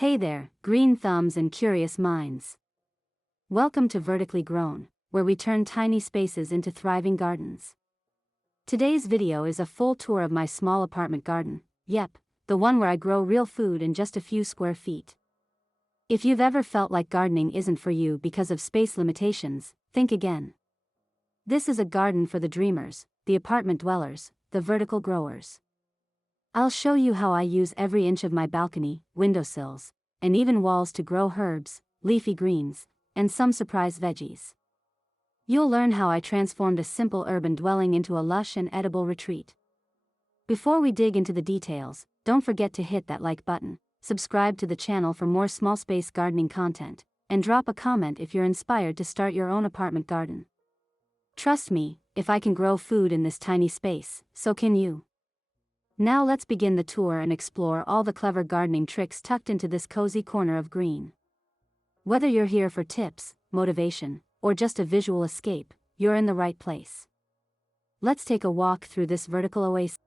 Hey there, green thumbs and curious minds. Welcome to Vertically Grown, where we turn tiny spaces into thriving gardens. Today's video is a full tour of my small apartment garden, yep, the one where I grow real food in just a few square feet. If you've ever felt like gardening isn't for you because of space limitations, think again. This is a garden for the dreamers, the apartment dwellers, the vertical growers. I'll show you how I use every inch of my balcony, windowsills, and even walls to grow herbs, leafy greens, and some surprise veggies. You'll learn how I transformed a simple urban dwelling into a lush and edible retreat. Before we dig into the details, don't forget to hit that like button, subscribe to the channel for more small space gardening content, and drop a comment if you're inspired to start your own apartment garden. Trust me, if I can grow food in this tiny space, so can you. Now let's begin the tour and explore all the clever gardening tricks tucked into this cozy corner of green. Whether you're here for tips, motivation, or just a visual escape, you're in the right place. Let's take a walk through this vertical oasis.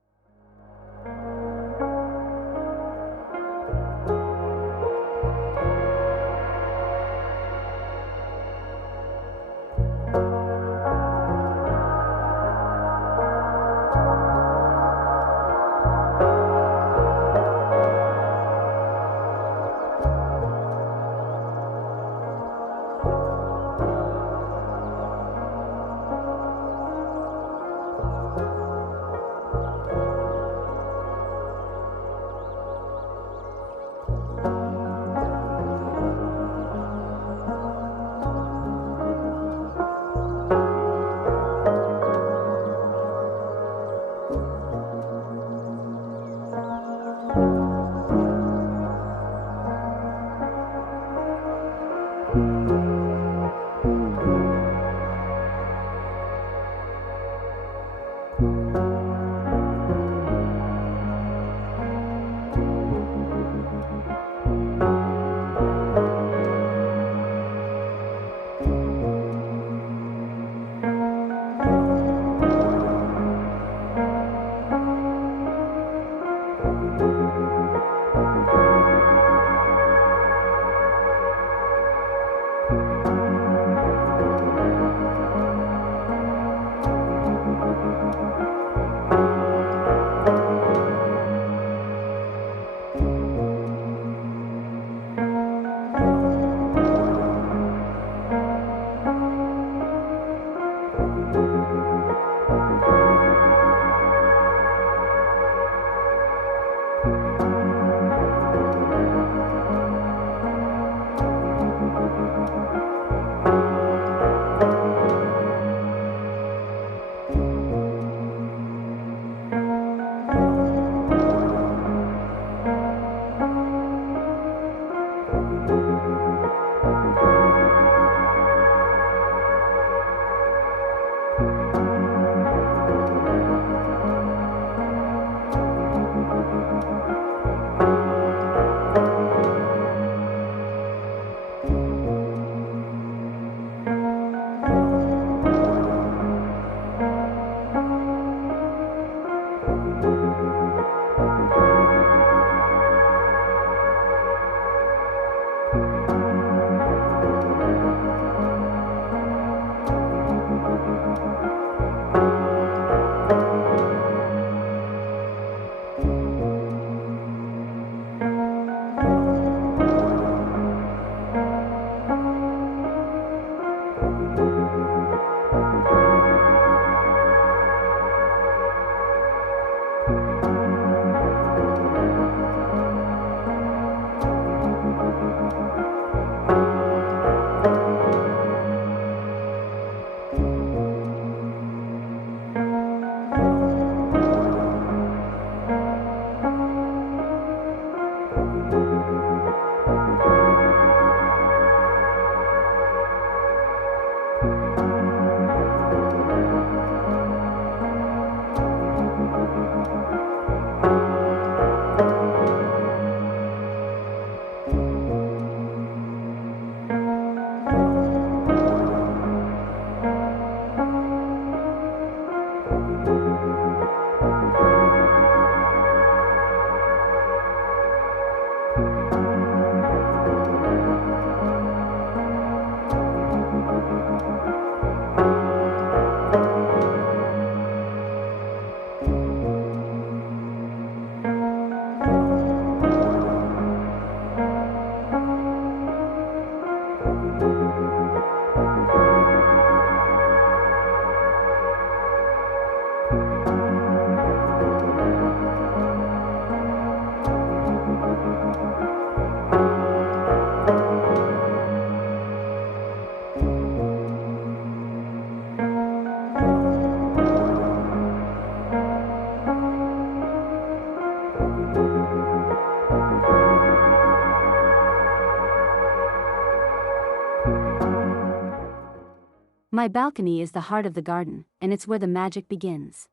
My balcony is the heart of the garden, and it's where the magic begins.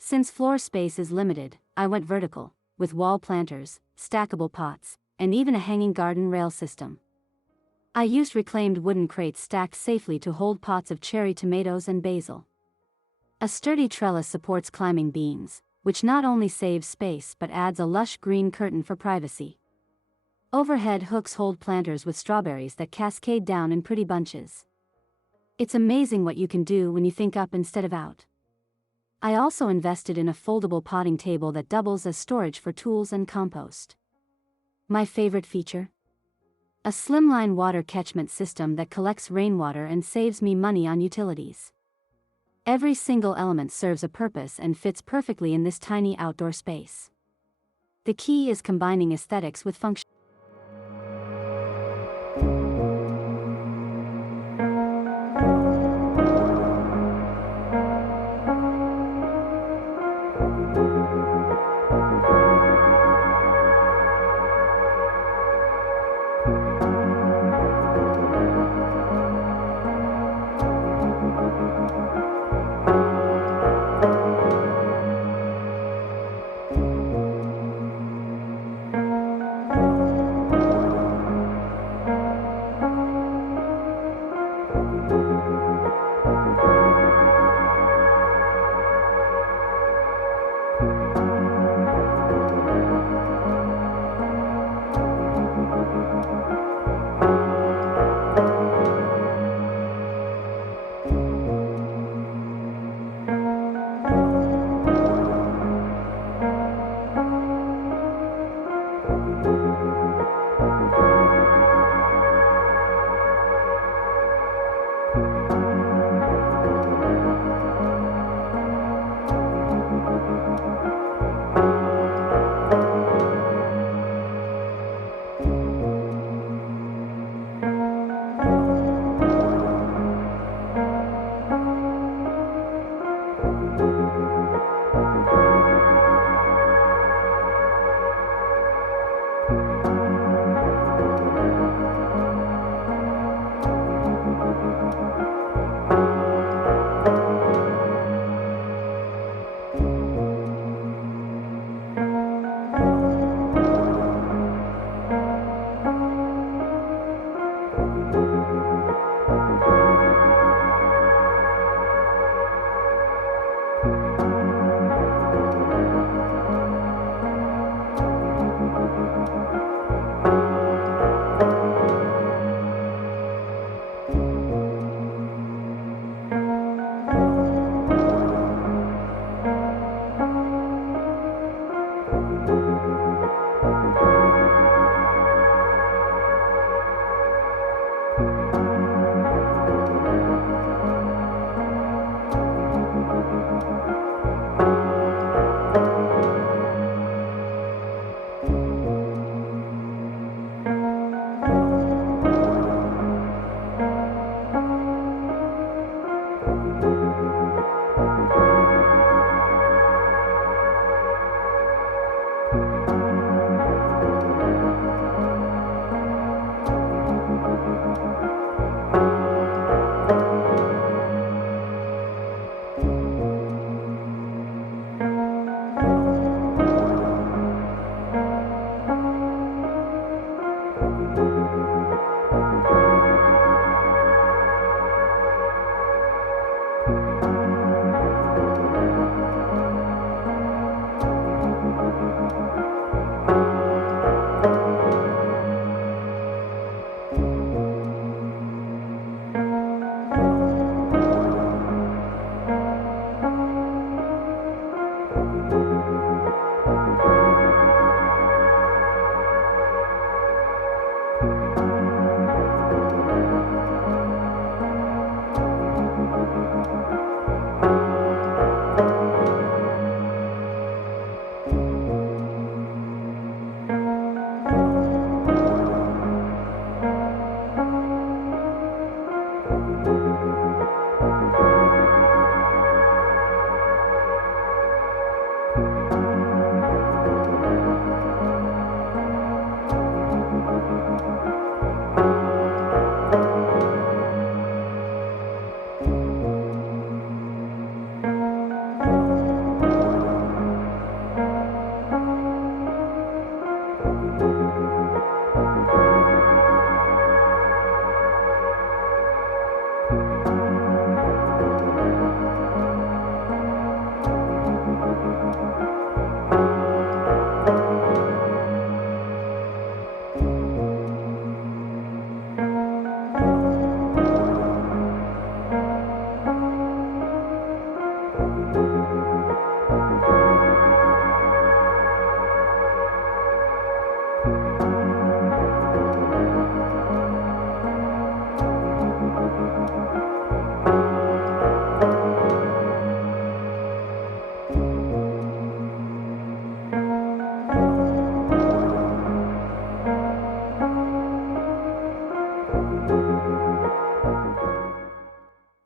Since floor space is limited, I went vertical, with wall planters, stackable pots, and even a hanging garden rail system. I used reclaimed wooden crates stacked safely to hold pots of cherry tomatoes and basil. A sturdy trellis supports climbing beams, which not only saves space but adds a lush green curtain for privacy. Overhead hooks hold planters with strawberries that cascade down in pretty bunches. It's amazing what you can do when you think up instead of out. I also invested in a foldable potting table that doubles as storage for tools and compost. My favorite feature? A slimline water catchment system that collects rainwater and saves me money on utilities. Every single element serves a purpose and fits perfectly in this tiny outdoor space. The key is combining aesthetics with function.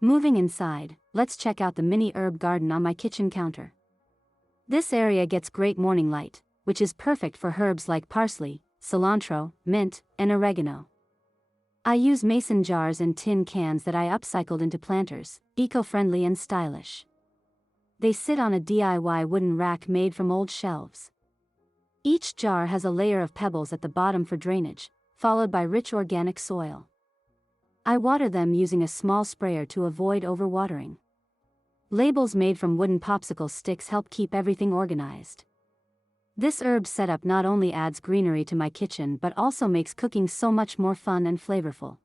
Moving inside, let's check out the mini herb garden on my kitchen counter. This area gets great morning light, which is perfect for herbs like parsley, cilantro, mint, and oregano. I use mason jars and tin cans that I upcycled into planters, eco-friendly and stylish. They sit on a DIY wooden rack made from old shelves. Each jar has a layer of pebbles at the bottom for drainage, followed by rich organic soil. I water them using a small sprayer to avoid overwatering. Labels made from wooden popsicle sticks help keep everything organized. This herb setup not only adds greenery to my kitchen but also makes cooking so much more fun and flavorful.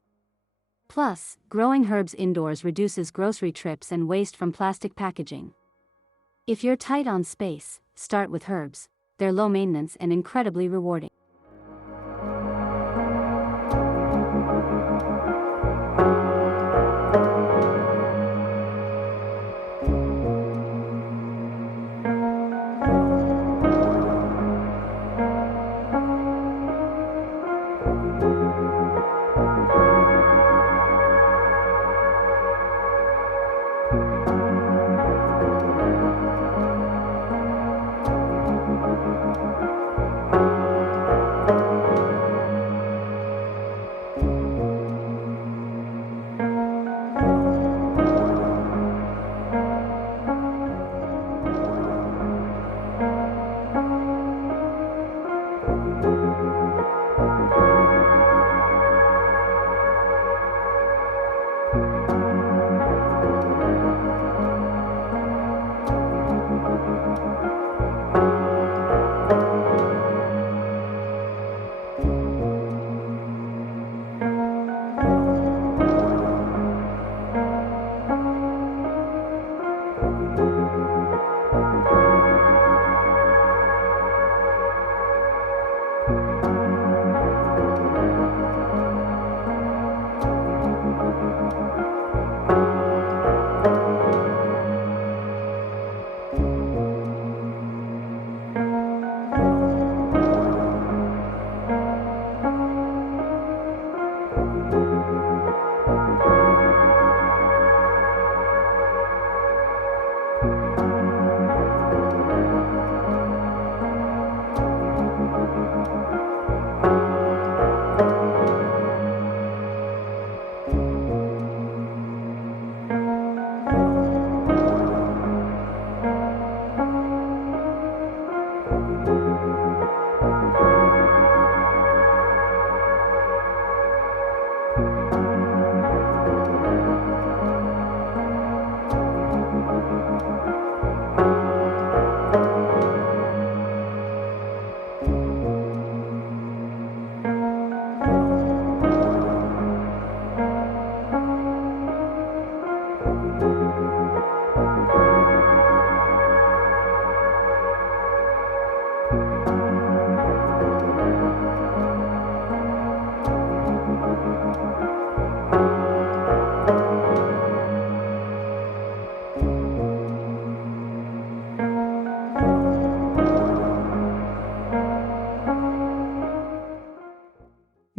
Plus, growing herbs indoors reduces grocery trips and waste from plastic packaging. If you're tight on space, start with herbs. They're low maintenance and incredibly rewarding.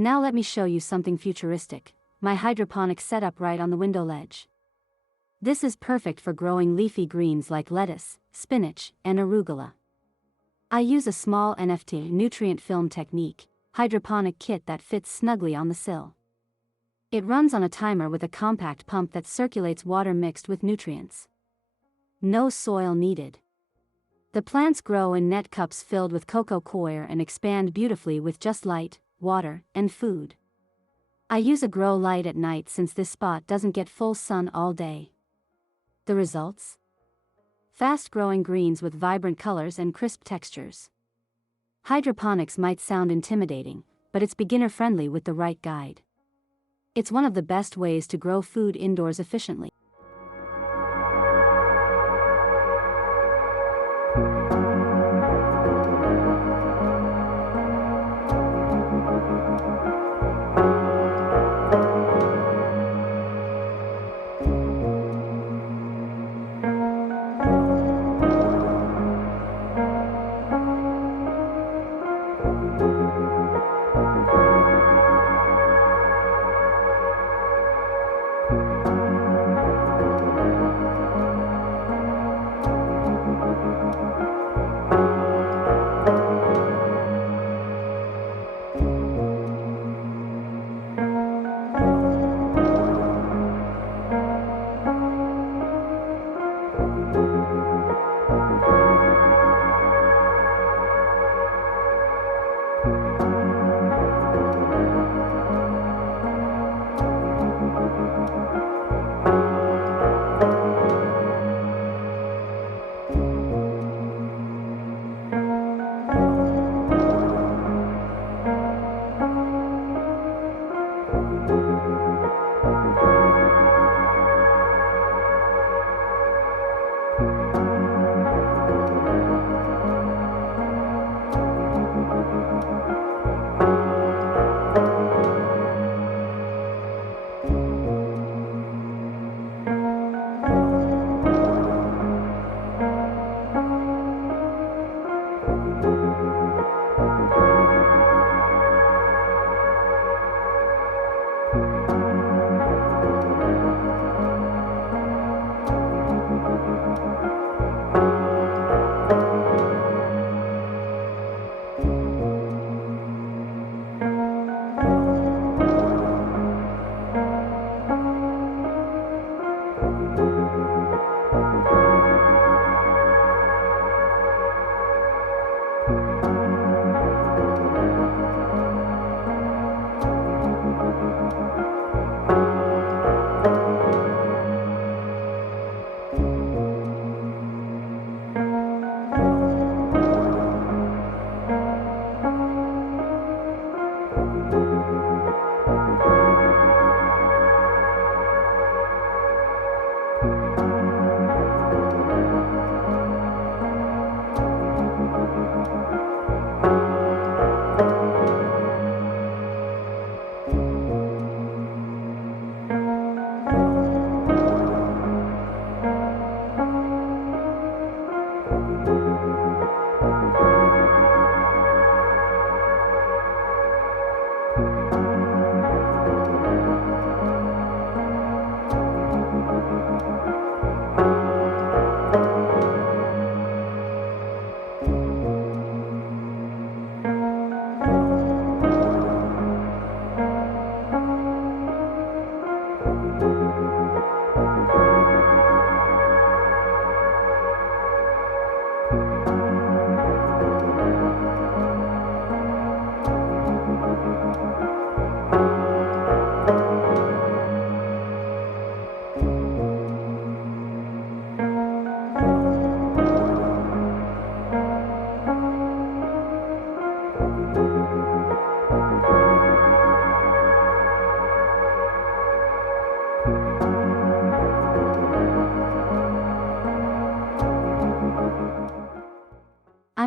Now let me show you something futuristic, my hydroponic setup right on the window ledge. This is perfect for growing leafy greens like lettuce, spinach, and arugula. I use a small NFT nutrient film technique, hydroponic kit that fits snugly on the sill. It runs on a timer with a compact pump that circulates water mixed with nutrients. No soil needed. The plants grow in net cups filled with cocoa coir and expand beautifully with just light, water, and food. I use a grow light at night since this spot doesn't get full sun all day. The results? Fast-growing greens with vibrant colors and crisp textures. Hydroponics might sound intimidating, but it's beginner-friendly with the right guide. It's one of the best ways to grow food indoors efficiently.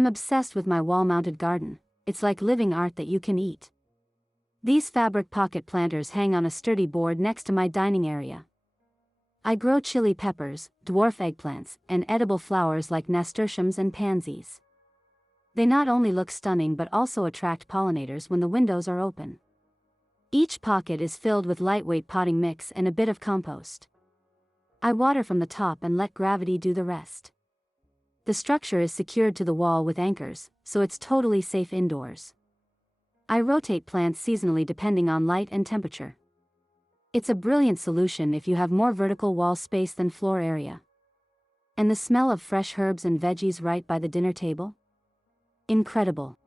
I'm obsessed with my wall-mounted garden. It's like living art that you can eat. These fabric pocket planters hang on a sturdy board next to my dining area. I grow chili peppers, dwarf eggplants, and edible flowers like nasturtiums and pansies. They not only look stunning but also attract pollinators when the windows are open. Each pocket is filled with lightweight potting mix and a bit of compost. I water from the top and let gravity do the rest. The structure is secured to the wall with anchors, so it's totally safe indoors. I rotate plants seasonally depending on light and temperature. It's a brilliant solution if you have more vertical wall space than floor area. And the smell of fresh herbs and veggies right by the dinner table? Incredible.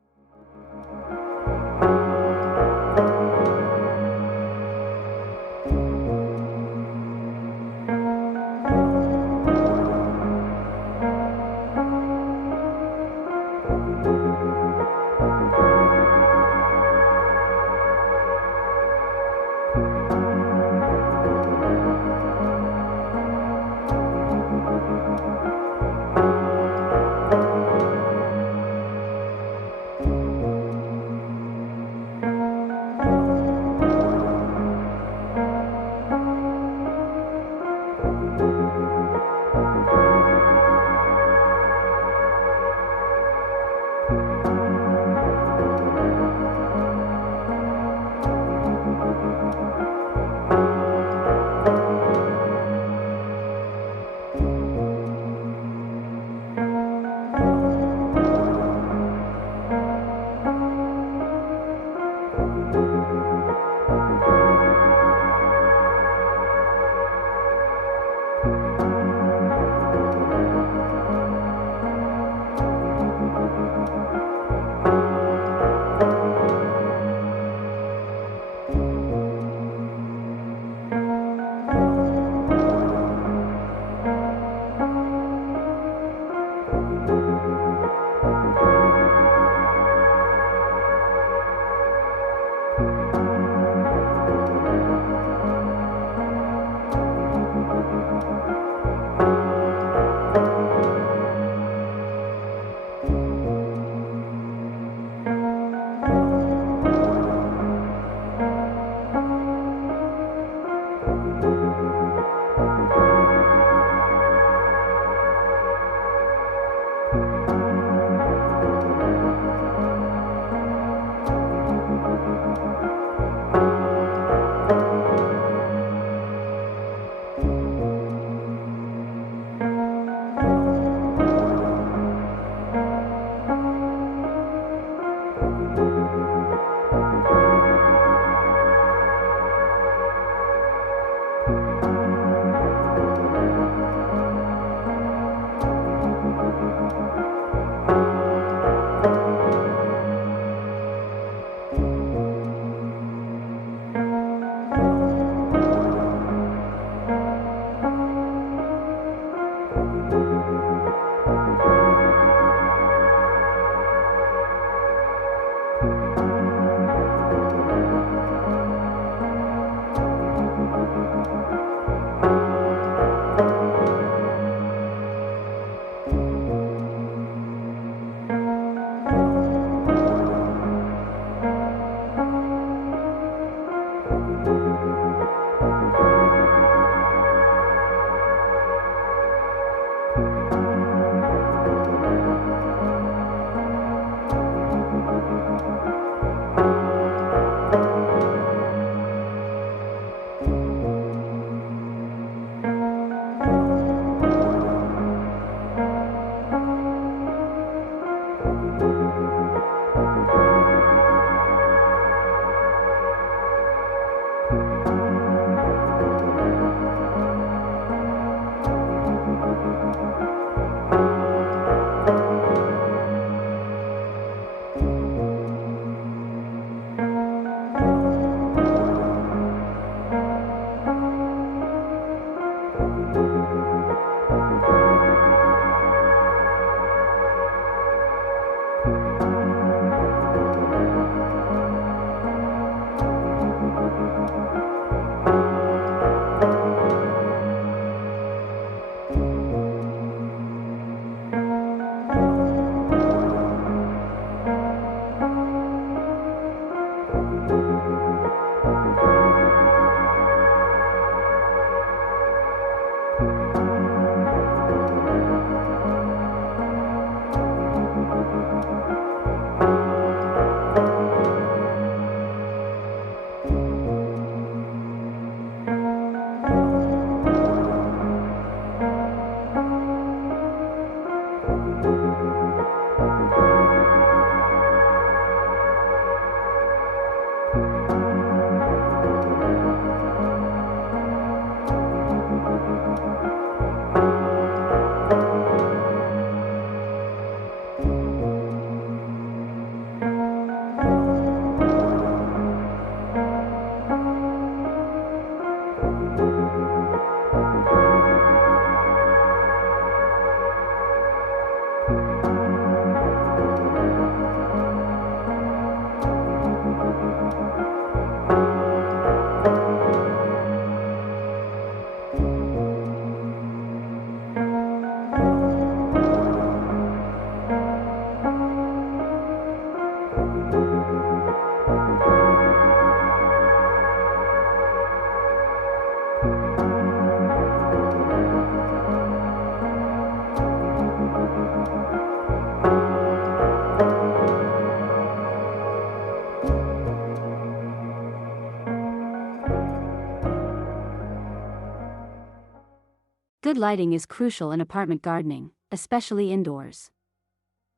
Good lighting is crucial in apartment gardening, especially indoors.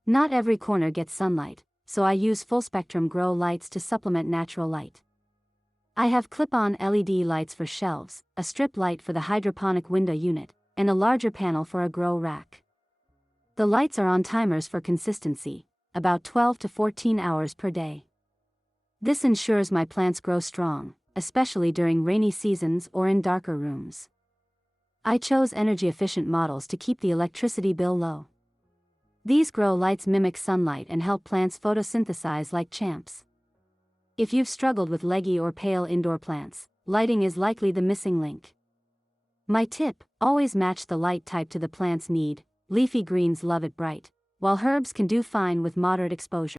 Not every corner gets sunlight, so I use full-spectrum grow lights to supplement natural light. I have clip-on LED lights for shelves, a strip light for the hydroponic window unit, and a larger panel for a grow rack. The lights are on timers for consistency, about 12 to 14 hours per day. This ensures my plants grow strong, especially during rainy seasons or in darker rooms. I chose energy-efficient models to keep the electricity bill low. These grow lights mimic sunlight and help plants photosynthesize like champs. If you've struggled with leggy or pale indoor plants, lighting is likely the missing link. My tip: always match the light type to the plant's need. Leafy greens love it bright, while herbs can do fine with moderate exposure.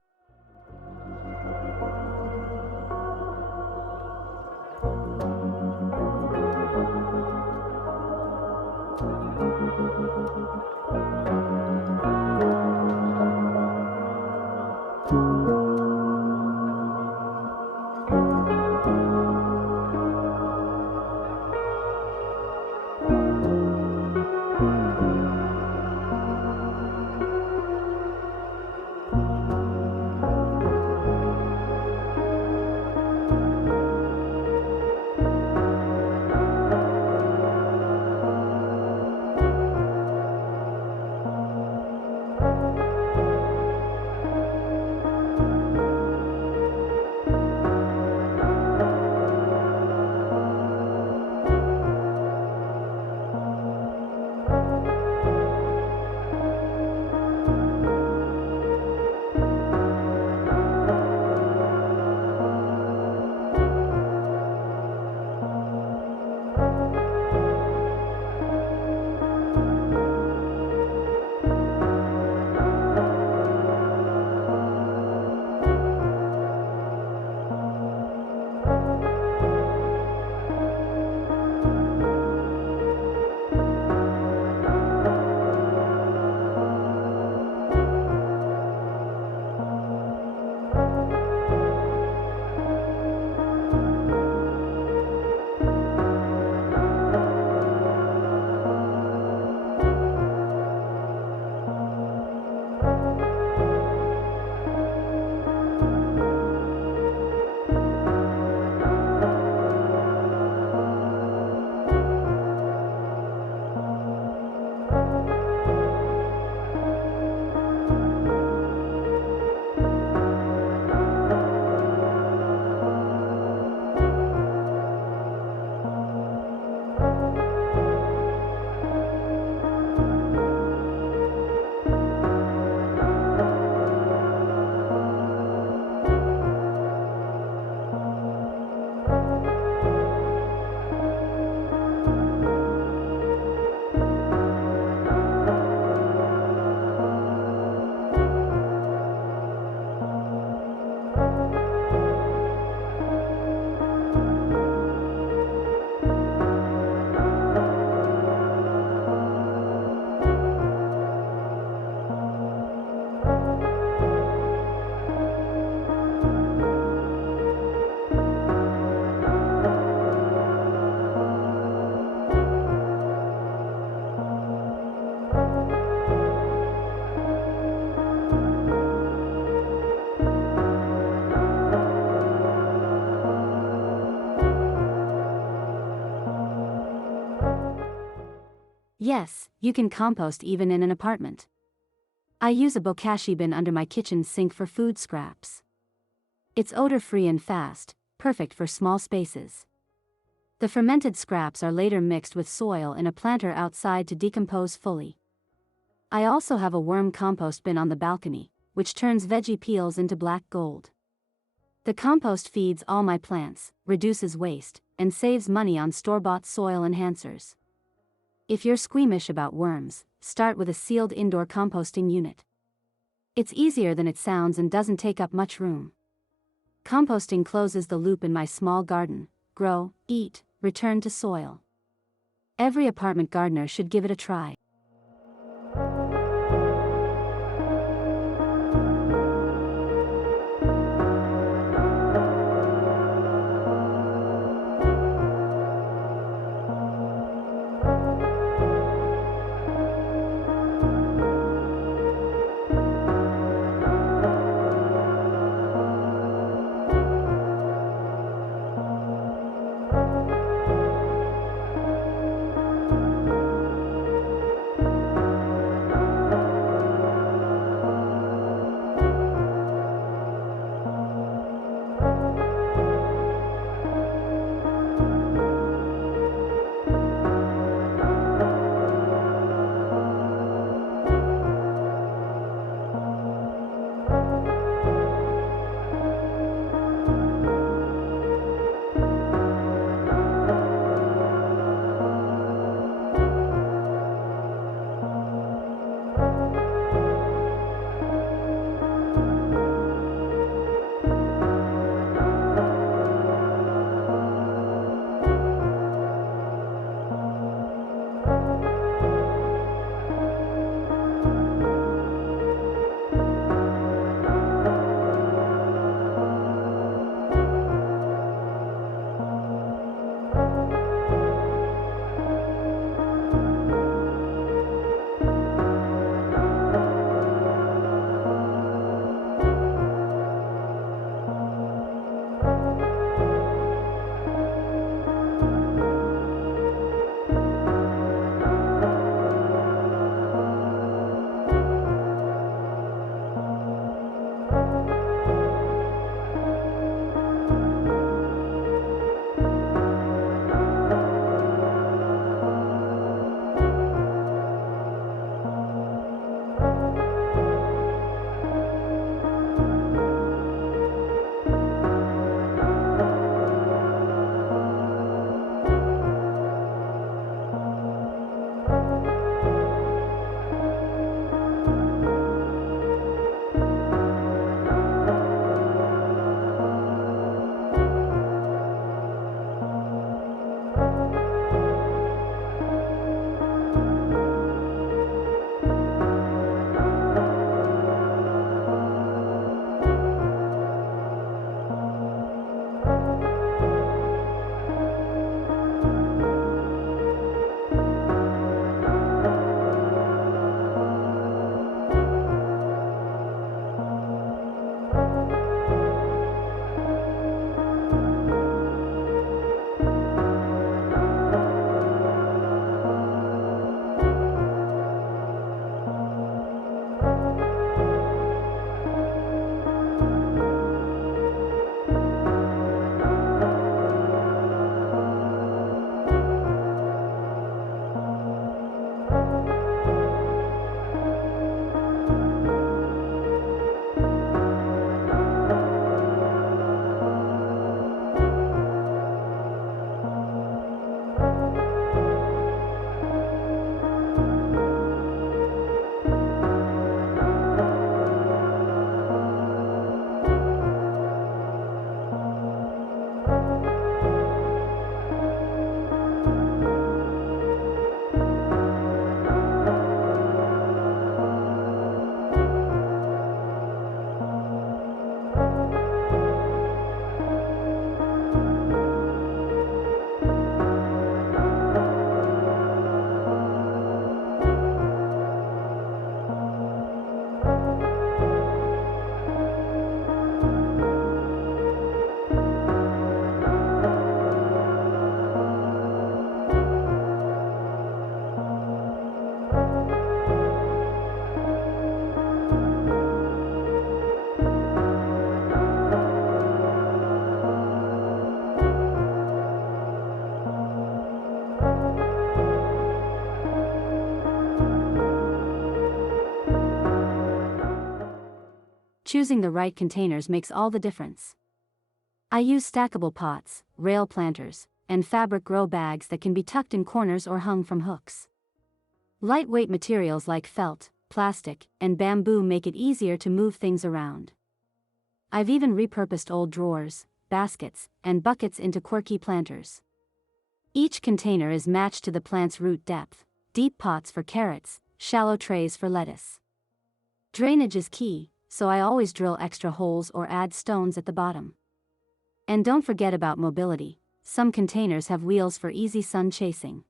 Yes, you can compost even in an apartment. I use a bokashi bin under my kitchen sink for food scraps. It's odor-free and fast, perfect for small spaces. The fermented scraps are later mixed with soil in a planter outside to decompose fully. I also have a worm compost bin on the balcony, which turns veggie peels into black gold. The compost feeds all my plants, reduces waste, and saves money on store-bought soil enhancers. If you're squeamish about worms, start with a sealed indoor composting unit. It's easier than it sounds and doesn't take up much room. Composting closes the loop in my small garden: grow, eat, return to soil. Every apartment gardener should give it a try. choosing the right containers makes all the difference. I use stackable pots, rail planters, and fabric grow bags that can be tucked in corners or hung from hooks. Lightweight materials like felt, plastic, and bamboo make it easier to move things around. I've even repurposed old drawers, baskets, and buckets into quirky planters. Each container is matched to the plant's root depth: deep pots for carrots, shallow trays for lettuce. Drainage is key, so I always drill extra holes or add stones at the bottom. And don't forget about mobility. Some containers have wheels for easy sun chasing.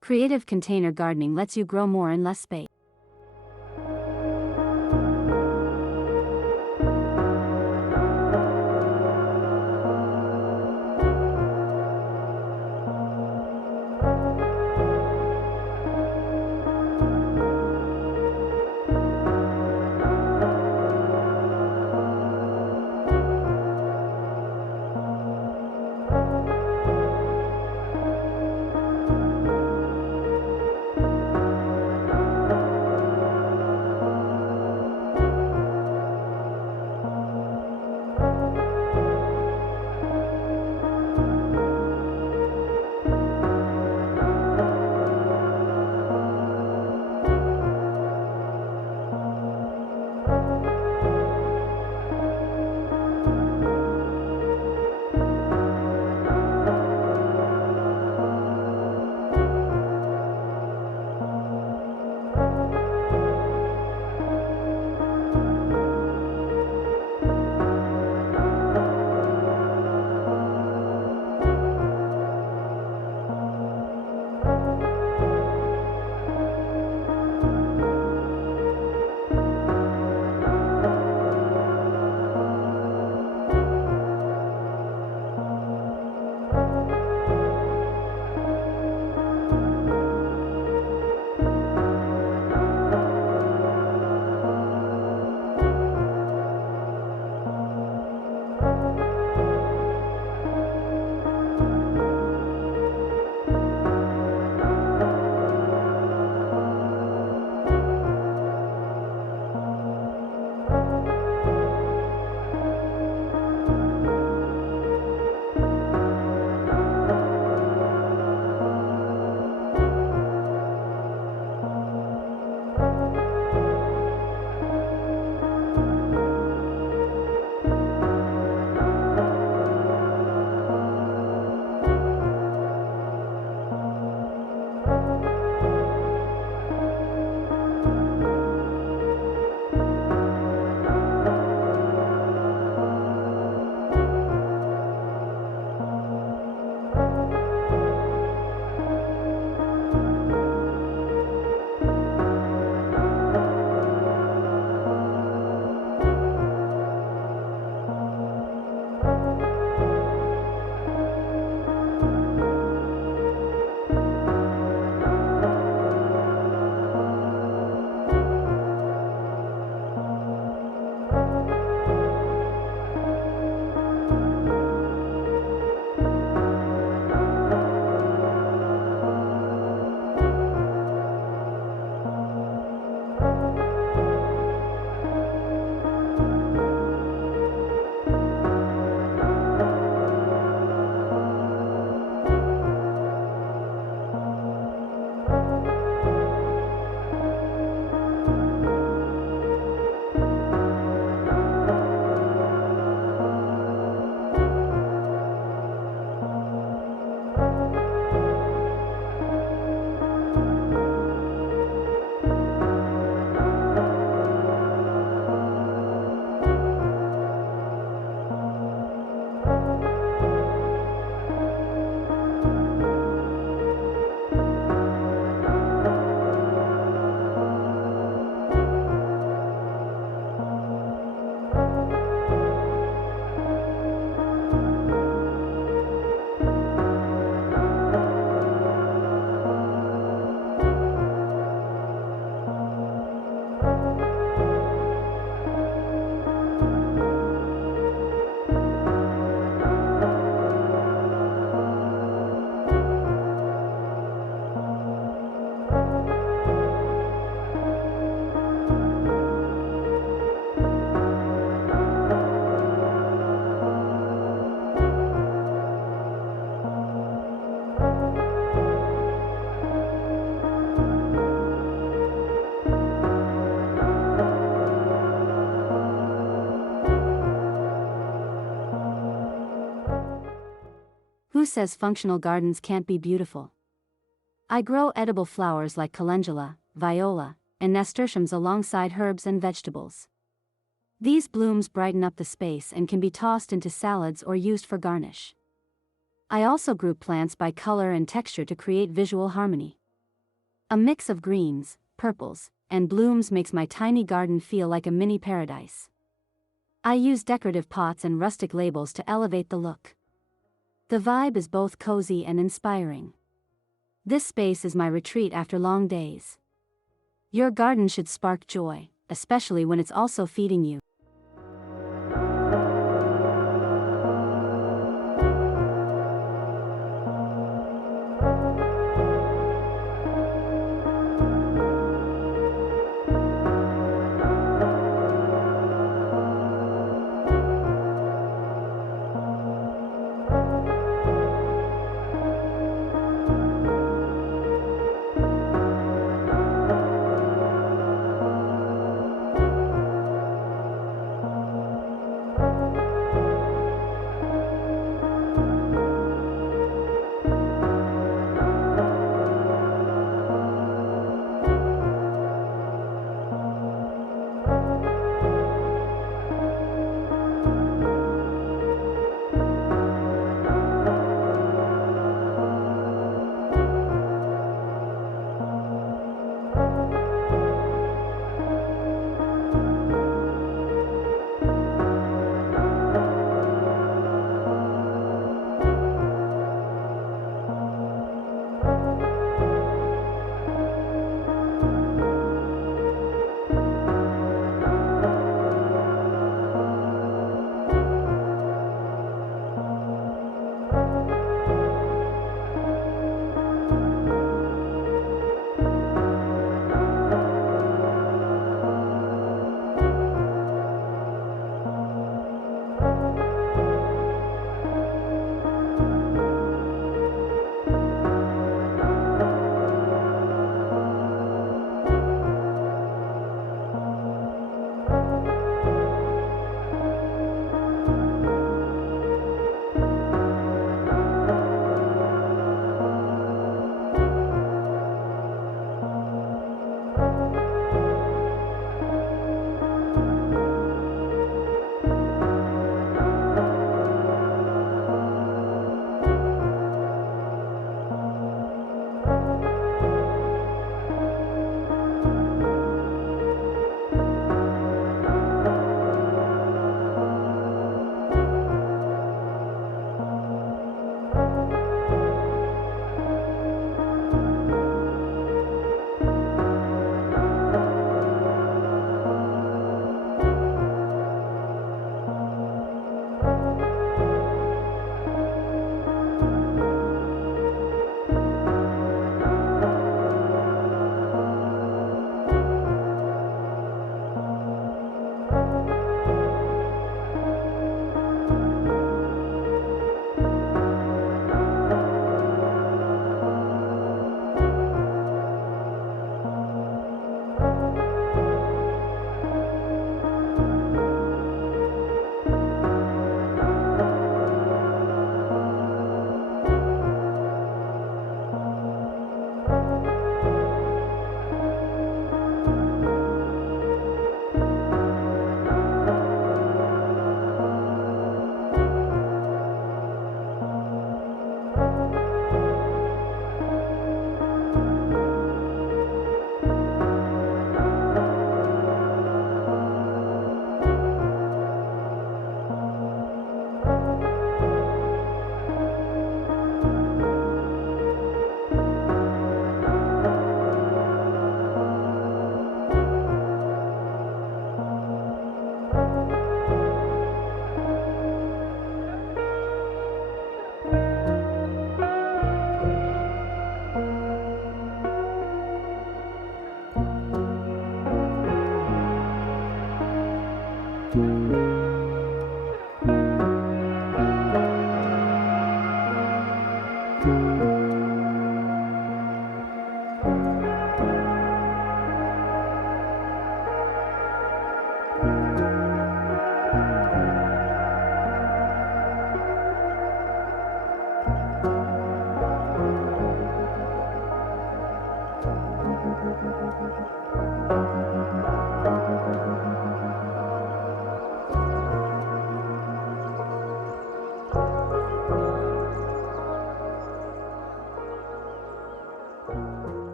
Creative container gardening lets you grow more in less space. Who says functional gardens can't be beautiful? I grow edible flowers like calendula, viola, and nasturtiums alongside herbs and vegetables. These blooms brighten up the space and can be tossed into salads or used for garnish. I also group plants by color and texture to create visual harmony. A mix of greens, purples, and blooms makes my tiny garden feel like a mini paradise. I use decorative pots and rustic labels to elevate the look. The vibe is both cozy and inspiring. This space is my retreat after long days. Your garden should spark joy, especially when it's also feeding you.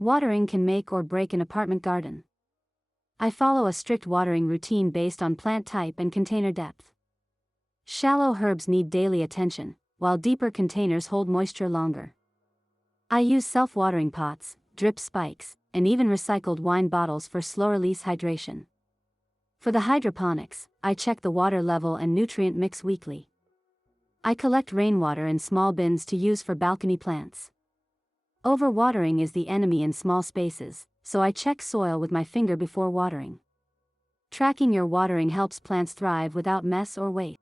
Watering can make or break an apartment garden. I follow a strict watering routine based on plant type and container depth. Shallow herbs need daily attention, while deeper containers hold moisture longer. I use self-watering pots, drip spikes, and even recycled wine bottles for slow-release hydration. For the hydroponics, I check the water level and nutrient mix weekly. I collect rainwater in small bins to use for balcony plants. Overwatering is the enemy in small spaces, so I check soil with my finger before watering. Tracking your watering helps plants thrive without mess or waste.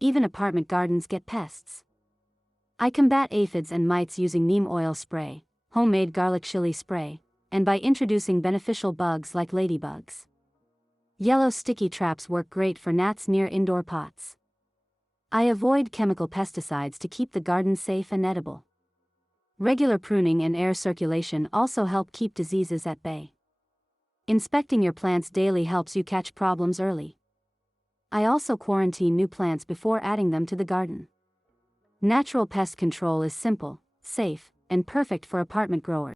Even apartment gardens get pests. I combat aphids and mites using neem oil spray, homemade garlic chili spray, and by introducing beneficial bugs like ladybugs. Yellow sticky traps work great for gnats near indoor pots. I avoid chemical pesticides to keep the garden safe and edible. Regular pruning and air circulation also help keep diseases at bay. Inspecting your plants daily helps you catch problems early. I also quarantine new plants before adding them to the garden. Natural pest control is simple, safe, and perfect for apartment growers.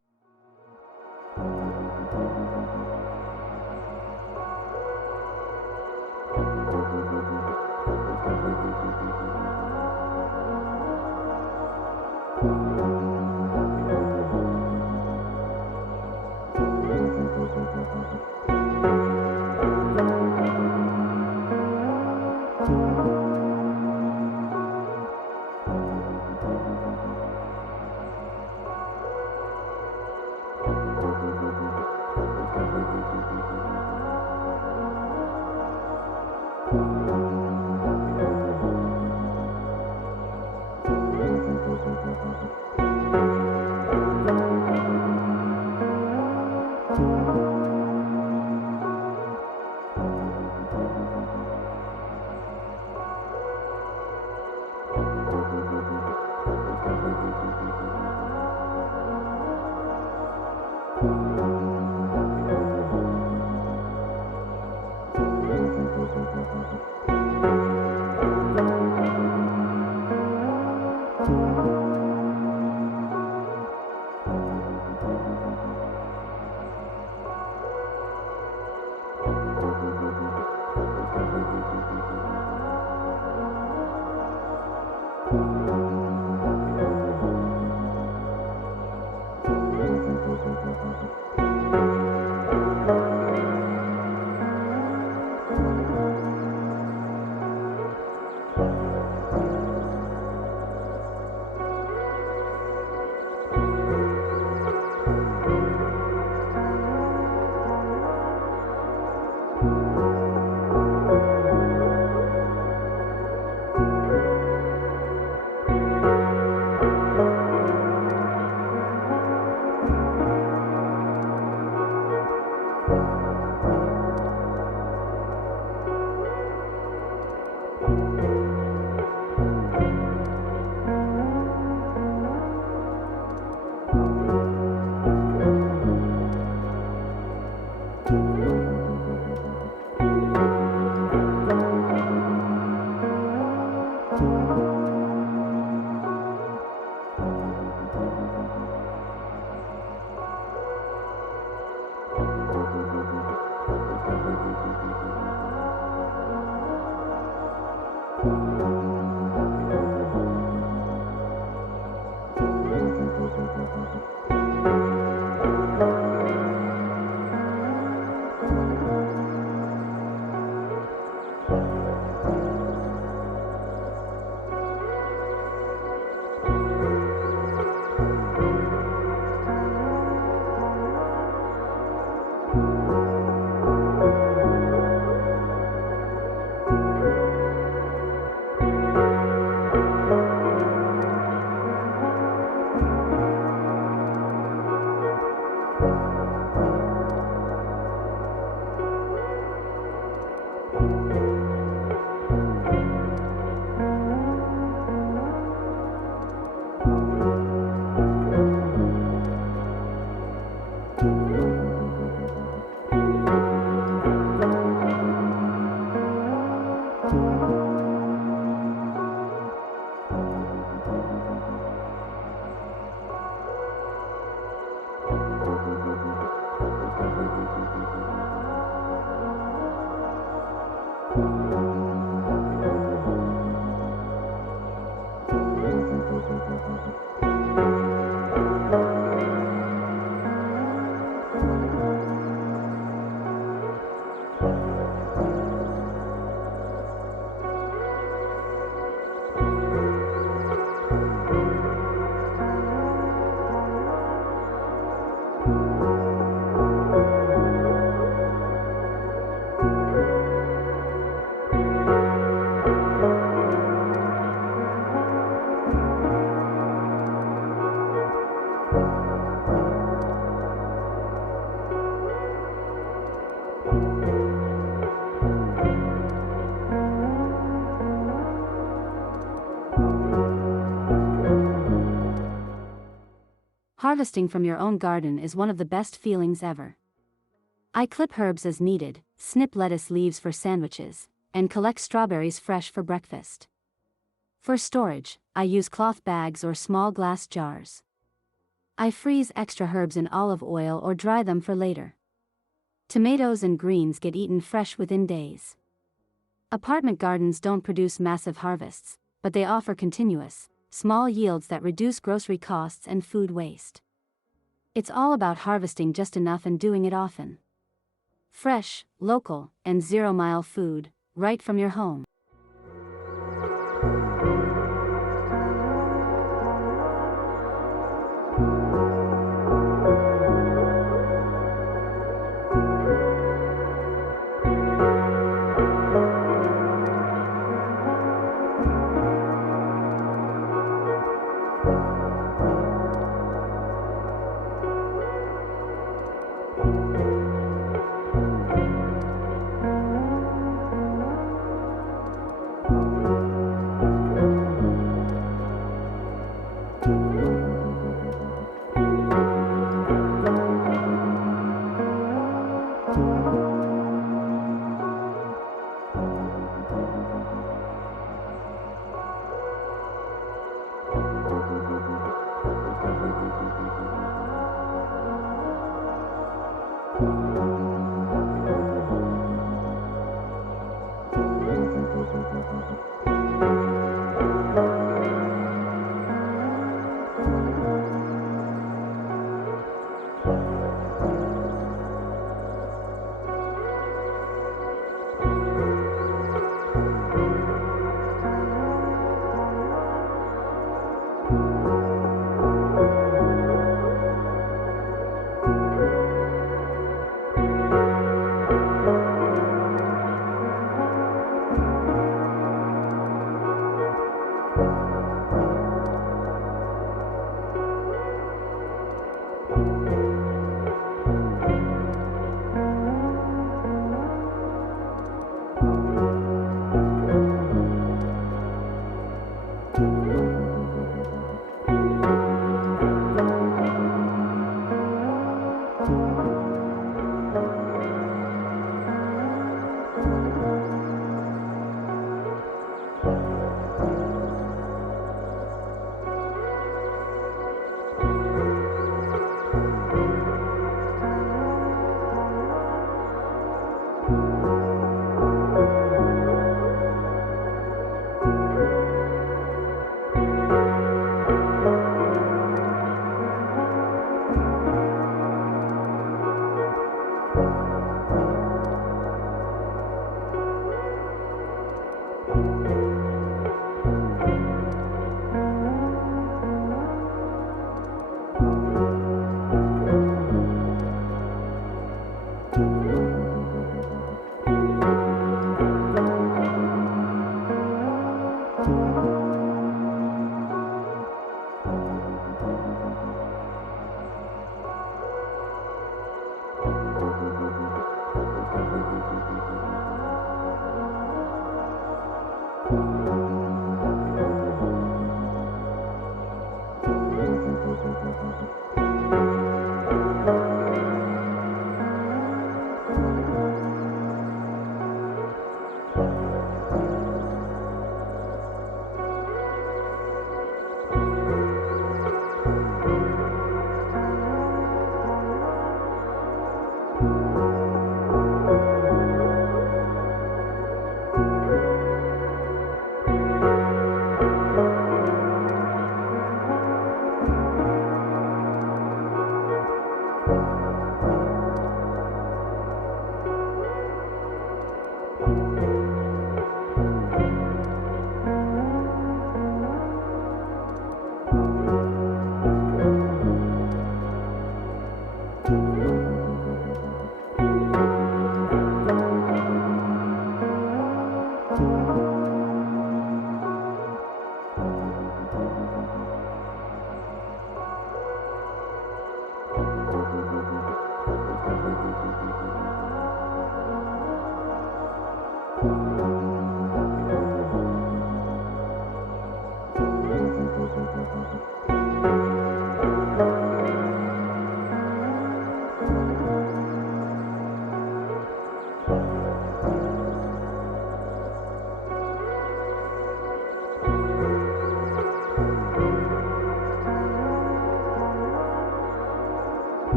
Harvesting from your own garden is one of the best feelings ever. I clip herbs as needed, snip lettuce leaves for sandwiches, and collect strawberries fresh for breakfast. For storage, I use cloth bags or small glass jars. I freeze extra herbs in olive oil or dry them for later. Tomatoes and greens get eaten fresh within days. Apartment gardens don't produce massive harvests, but they offer continuous, small yields that reduce grocery costs and food waste. It's all about harvesting just enough and doing it often. Fresh, local, and 0-mile food, right from your home.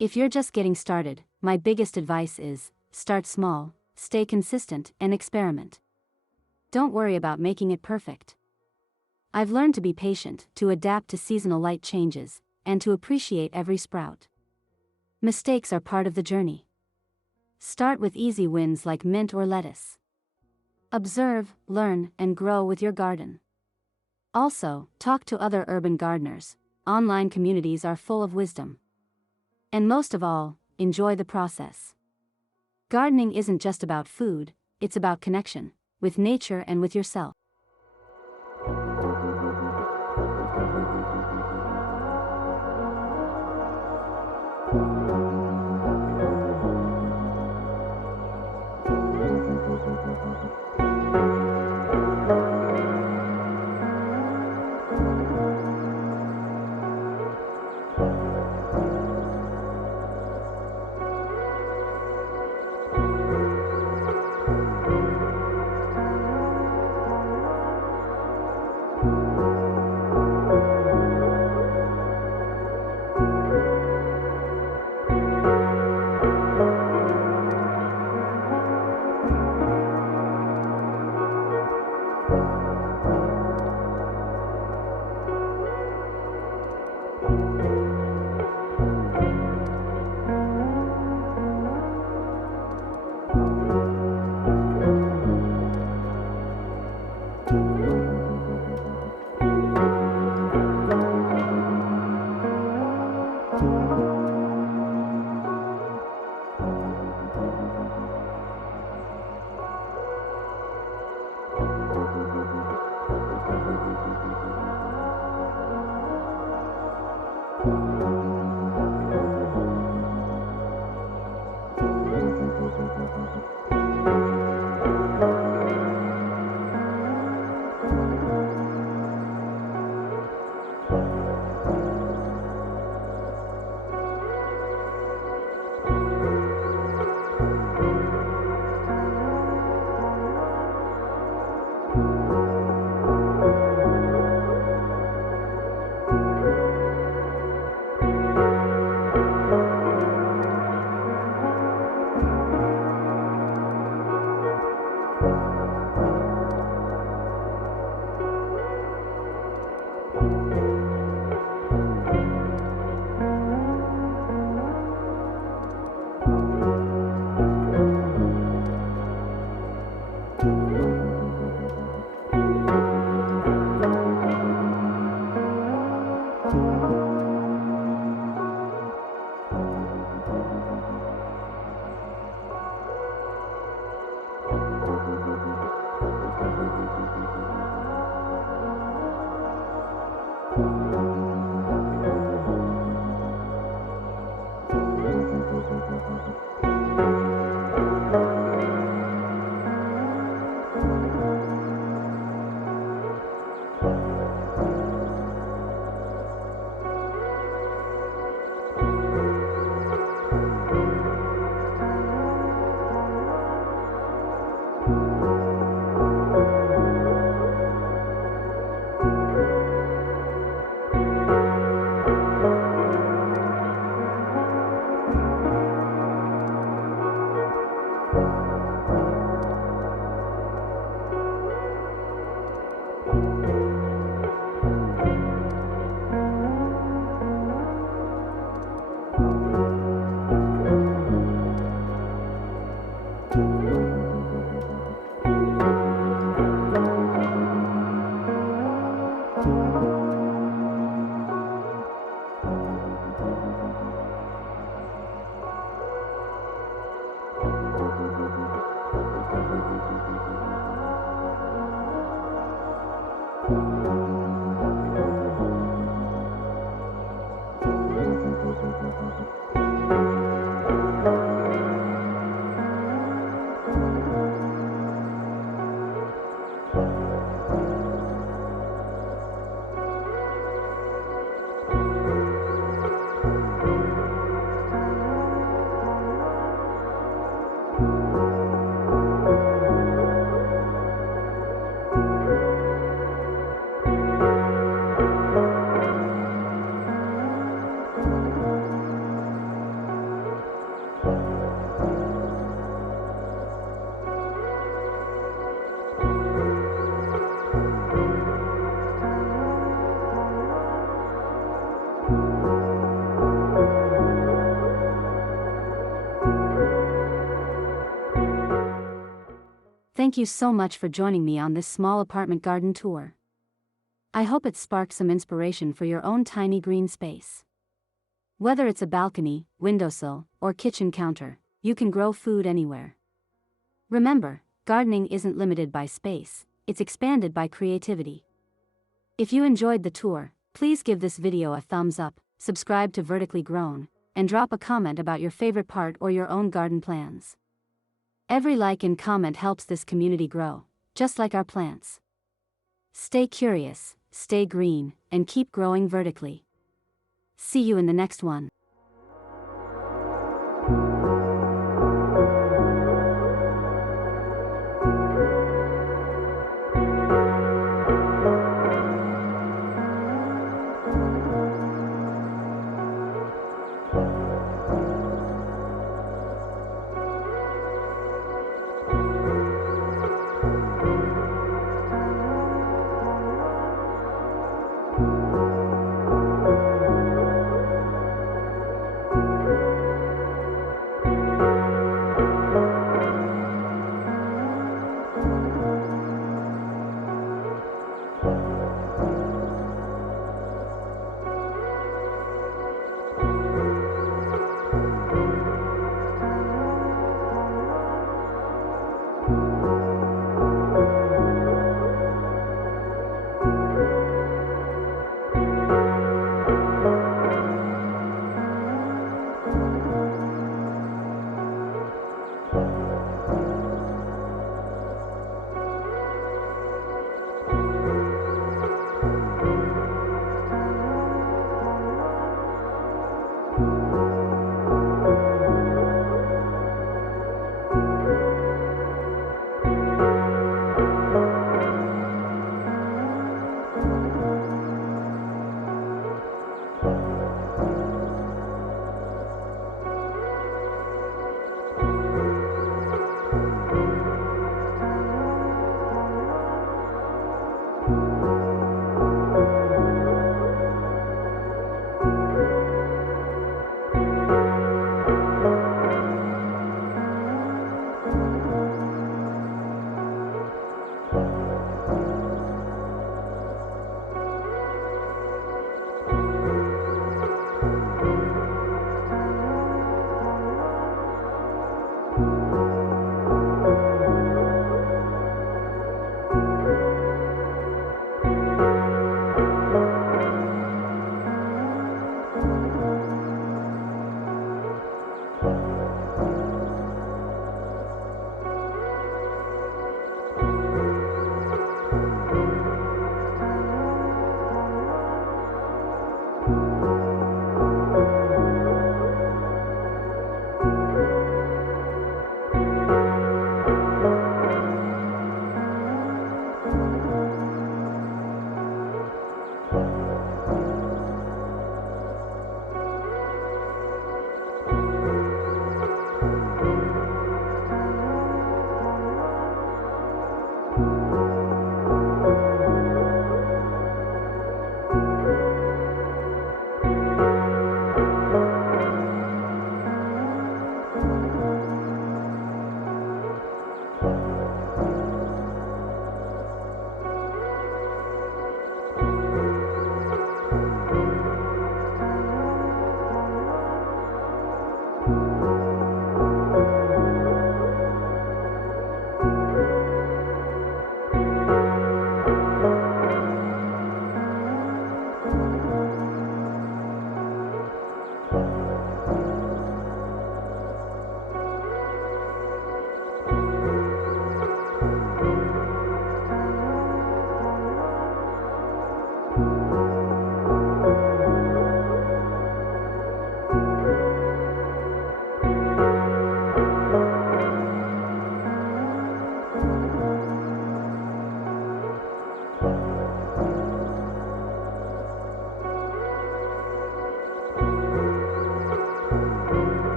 If you're just getting started, my biggest advice is, start small, stay consistent, and experiment. Don't worry about making it perfect. I've learned to be patient, to adapt to seasonal light changes, and to appreciate every sprout. Mistakes are part of the journey. Start with easy wins like mint or lettuce. Observe, learn, and grow with your garden. Also, talk to other urban gardeners. Online communities are full of wisdom. And most of all, enjoy the process. Gardening isn't just about food, it's about connection, with nature and with yourself. Thank you so much for joining me on this small apartment garden tour. I hope it sparked some inspiration for your own tiny green space. Whether it's a balcony, windowsill, or kitchen counter, you can grow food anywhere. Remember, gardening isn't limited by space, it's expanded by creativity. If you enjoyed the tour, please give this video a thumbs up, subscribe to Vertically Grown, and drop a comment about your favorite part or your own garden plans. Every like and comment helps this community grow, just like our plants. Stay curious, stay green, and keep growing vertically. See you in the next one.